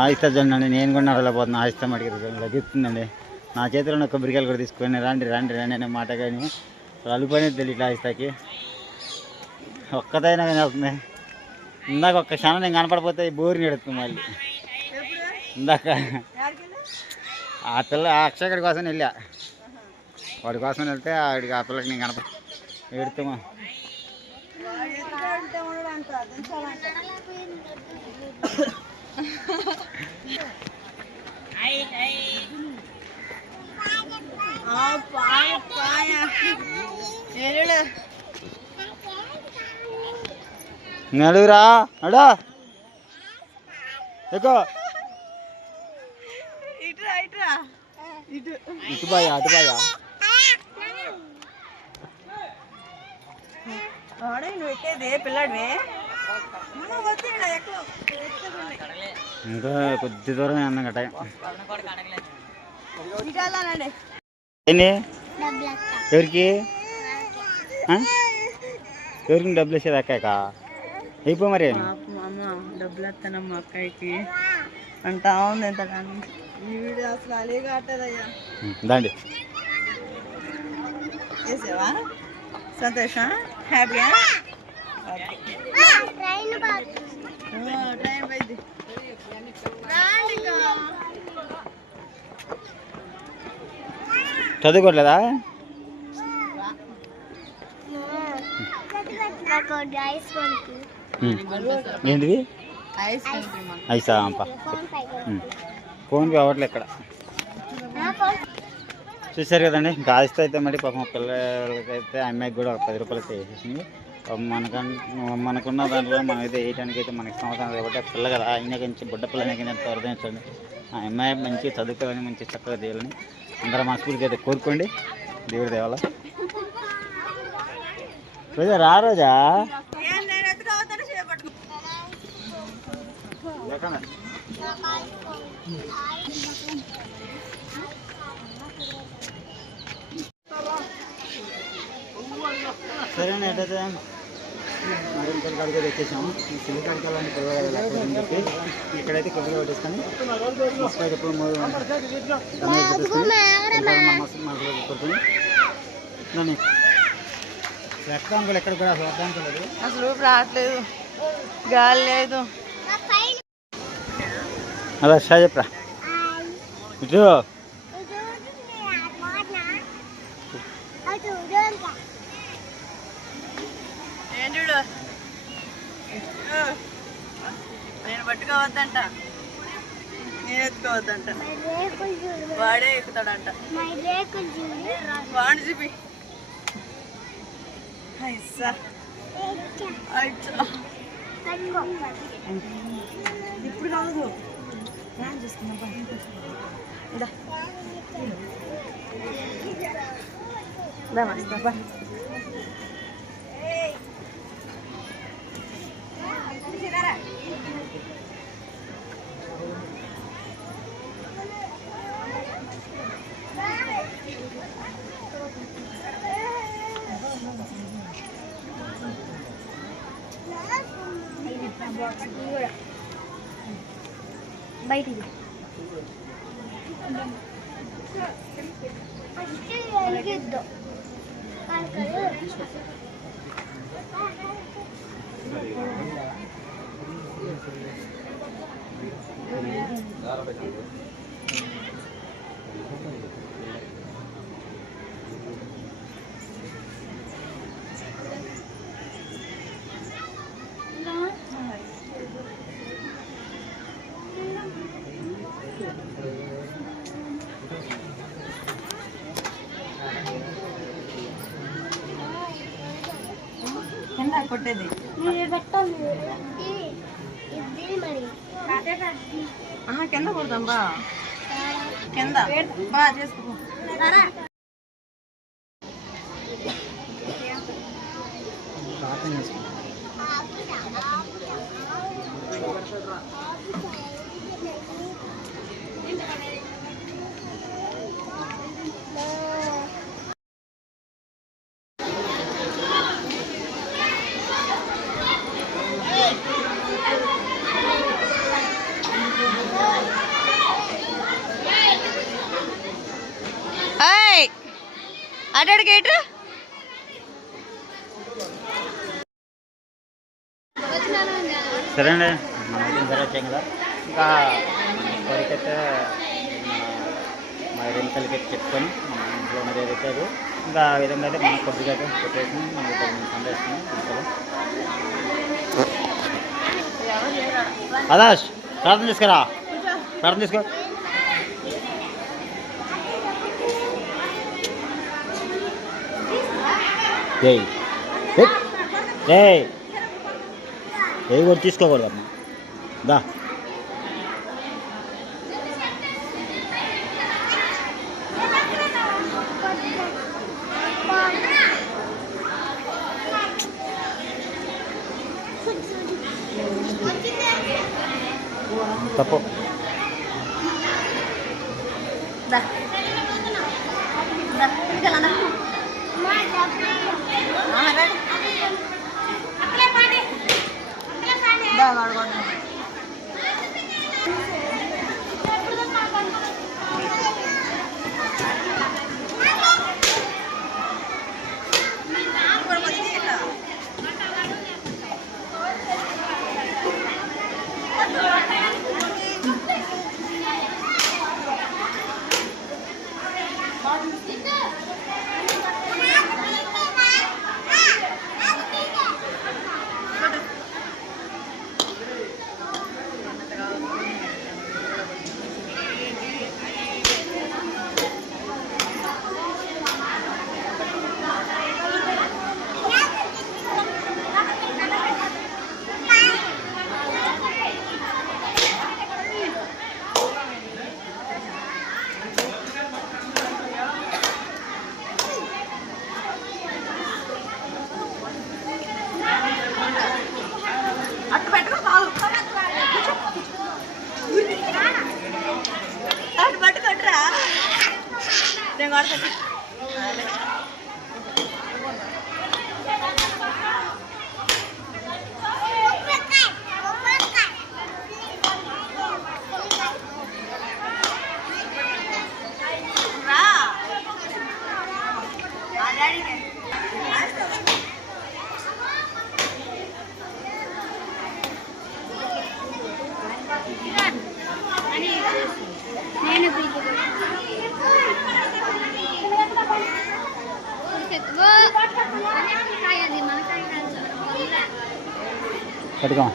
ఆయిస్తా చూడండి, నేను కూడా నడలేకపోతున్నా. ఆయిస్తా మడికి లభిస్తుందండి. నా చేతిలో ఉన్న కొబ్బరికాయలు కూడా తీసుకొని రండి రండి రండి అనే మాట కానీ అలుపనేది తెలియట్లా ఆయిస్తాకి. ఒక్కదైనా కానీ అవుతుంది. ఇందాక ఒక్క క్షణం నేను కనపడిపోతే బోరుని ఎడుతుంది మళ్ళీ. ఇందాక ఆ పిల్ల ఆ అక్షయగడి కోసం వెళ్ళా, వాడి కోసం వెళ్తే ఆవిడికి ఆ పిల్లకి నేను కనపడ ఎడుతామా. నడురా అడా ఎక్కువ ఇటు బాయా అటు బాయా. ఇంకా కొద్ది దూరమే అన్న గట్ట. ఎవరికి ఎవరికి డబ్బులు వేసేది అక్కాక అయిపో మరి. డబ్బులు వస్తానమ్మా అక్కడికి అంటా ఉంది. ఎంత అసలు అలీగా అట్టదయ్యా. దాండి వేసావా? సంతోషం, హ్యాపీగా. టైం పోయింది. చదువుకోవట్లేదా? ఏంటిది ఐసా అంప ఫోన్కి అవ్వట్లే ఇక్కడ. చూసారు కదండి. ఇంకా ఆయిస్తా అయితే మరి పాపం పిల్లలకైతే అమ్మాయికి కూడా ఒక 10 రూపాయలు అయితే వేసేసింది. మనకున్న దాంట్లో మనం అయితే వేయడానికి అయితే మనకి సంవత్సరం కాబట్టి పిల్ల కదా అయినా కొంచెం బుడ్డ పిల్లలకి ఎంత వరదించండి. ఆ అమ్మాయి మంచి చదువుకోవాలని మంచి చక్కగా చేయాలని అందరూ మా స్కూల్కి అయితే కోరుకోండి. దేవుడి దేవాల రోజా రా రోజా. సరేనా ఎట్టయితే మరింకొక కాడికి వచ్చేసాము. సిల్లి కాడికి వెళ్ళాలని పిల్లలు చెప్పి ఇక్కడైతే కొద్దిగా పెట్టేసుకొని ఎక్కడ ఎక్కడ కూడా అసలు అసలు రావట్లేదు, గాలి లేదు. అలా షా చెప్పరా ఇటు ఏంటుడు నేను పట్టుకోవద్దంట, నేను ఎత్తుకోవద్దంట, వాడే ఎక్కుతాడంట. వాడు చూపి ఇప్పుడు కాదు చూసుకున్నా. బయటిది కొట్టేది కింద కొడదాం బా, కింద బా చేసుకో. అటు గేటు సరే అండి, మనమైతే సరే వచ్చాం కదా. ఇంకా కోరికైతే మా రెంతలకి చెప్పుకొని మన ఇంట్లో ఉన్నది ఏదైతే అది ఇంకా ఆ విధంగా అయితే మన కొద్దిగా అయితే పెట్టేసి మనకి సందేస్తున్నాం ఇంట్లో. అదాష్ ప్రార్థన చేసుకురా, ప్రార్థన చేసుకో. ఏ కూడా తీసుకోకూడదు అమ్మా. దా తప్పు. పట్టుకో.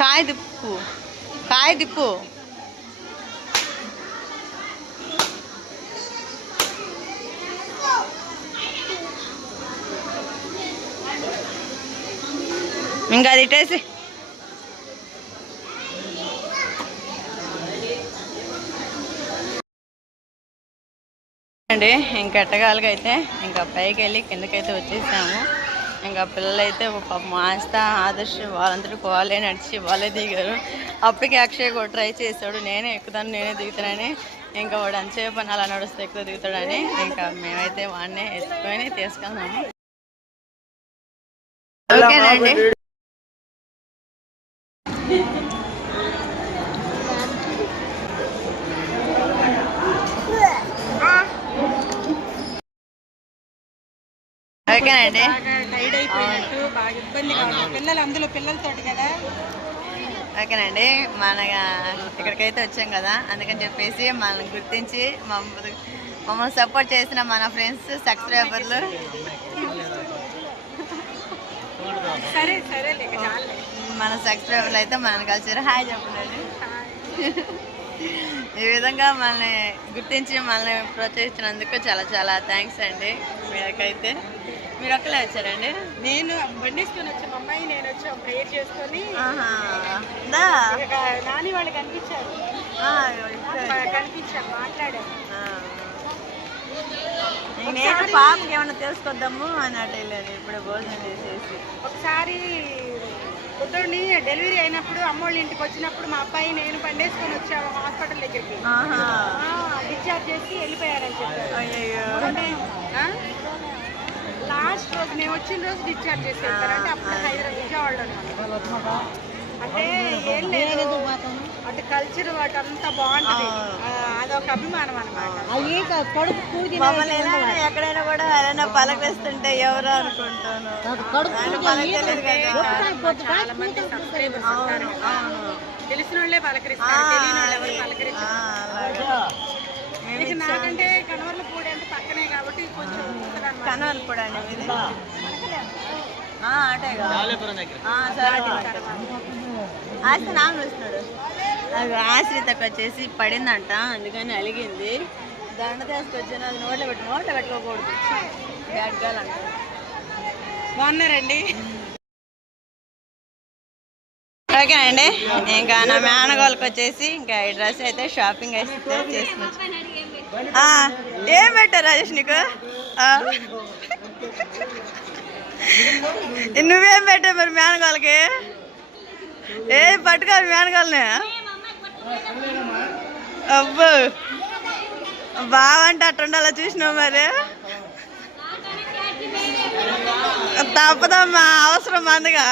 కాయ దిప్పు, కాయ దిప్పు. ఇంకా అది ఇట్టేసి అండి. ఇంకా ఎట్టగాలుగా అయితే ఇంకా పైకి వెళ్ళి కిందకైతే వచ్చేసాము. ఇంకా పిల్లలైతే పాపం ఆస్తా ఆదర్శ్ వాళ్ళందరికీ వాళ్ళే నడిచి వాళ్ళే దిగారు. అప్పటికి అక్షయ్ కూడా ట్రై చేశాడు, నేనే ఎక్కుతాను నేనే దిగుతానని. ఇంకా వాడు అంతసేపు అలా నడుస్తే ఎక్కువ దిగుతాడని ఇంకా మేమైతే వాడినే ఎత్తుకొని తీసుకెళ్తాము. ఓకేనండి. ఓకేనండి. ఓకేనండి, మన ఇక్కడికైతే వచ్చాం కదా, అందుకని చెప్పేసి మనల్ని గుర్తించి మమ్మల్ని సపోర్ట్ చేసిన మన ఫ్రెండ్స్ సబ్స్క్రైబర్లు మన సబ్స్క్రైబర్లు అయితే మనల్ని కలిసారు. హాయ్ చెప్పండి. ఈ విధంగా మనల్ని గుర్తించి మనల్ని ప్రోత్సహించినందుకు చాలా చాలా థ్యాంక్స్ అండి. మీకైతే మీరు ఒక్కలే వచ్చారండి? నేను బండిసుకొని వచ్చాను, అమ్మాయి నేను వచ్చాం ప్రేయర్ చేసుకొని. నాని వాళ్ళు కనిపించారు, మాట్లాడారు. నేను పాపకి ఏమన్నా తెలుసుకొద్దాము అని అటు వెళ్ళాను ఇప్పుడే భోజనం చేసేసి. ఒకసారి బుద్ధుడిని డెలివరీ అయినప్పుడు అమ్మోళ్ళ ఇంటికి వచ్చినప్పుడు మా అబ్బాయి నేను పండేసుకొని వచ్చాము హాస్పిటల్ దగ్గరికి. ఆహా. డిశ్చార్జ్ చేసి వెళ్ళిపోయారని చెప్పారు. అయ్యయ్యో. లాస్ట్ రోజు నేను వచ్చిన రోజు డిశ్చార్జ్ చేసి వెళ్తారు. అంటే అప్పుడు హైదరాబాద్ విజయవాడలో. అంటే ఏం లేదు, అటు కల్చర్ వాటి అంతా బాగుంటుంది. అదొక అభిమానం అనమాట. మమ్మల్ని ఎక్కడైనా కూడా ఎవరైనా పలకరిస్తుంటే ఎవరో అనుకుంటాను. చాలా మంది సబ్స్క్రైబర్స్ ఉంటారు. తెలిసిన వాళ్ళే పలకరిస్తారు, తెలియని వాళ్ళు ఎవరు పలకరిస్తారు. మీకు నాకంటే కనవర్ల పూడి అంటే పక్కనే కాబట్టి కొంచెం కనవర్ల పూడి అండి మీది? అటేగా. సరే ఆశ్రిత నాన్న చూస్తున్నాడు. అది ఆశ్రితకు వచ్చేసి పడిందంట, అందుకని అలిగింది. దండ తీసుకొచ్చాను, అది నోట్లో పెట్టుకోకూడదు, బ్యాడ్ గర్ల్ అంట. బాగున్నారండి. ఓకేనండి, ఇంకా నా మేనగోళ్ళకి వచ్చేసి ఇంకా ఈ డ్రెస్ అయితే షాపింగ్ అయితే చేసుకొచ్చు. ఏం పెట్టారు రాజేష్ నీకు? నువ్వేం పెట్టావు మరి మేనగోళ్ళకి? ఏ పట్టుకోవాలి మేనగోళ్ళని? అబ్బో బావంటే అట్టుండాలో చూసినావు మరి. తప్పదమ్మా, అవసరం మందిగా.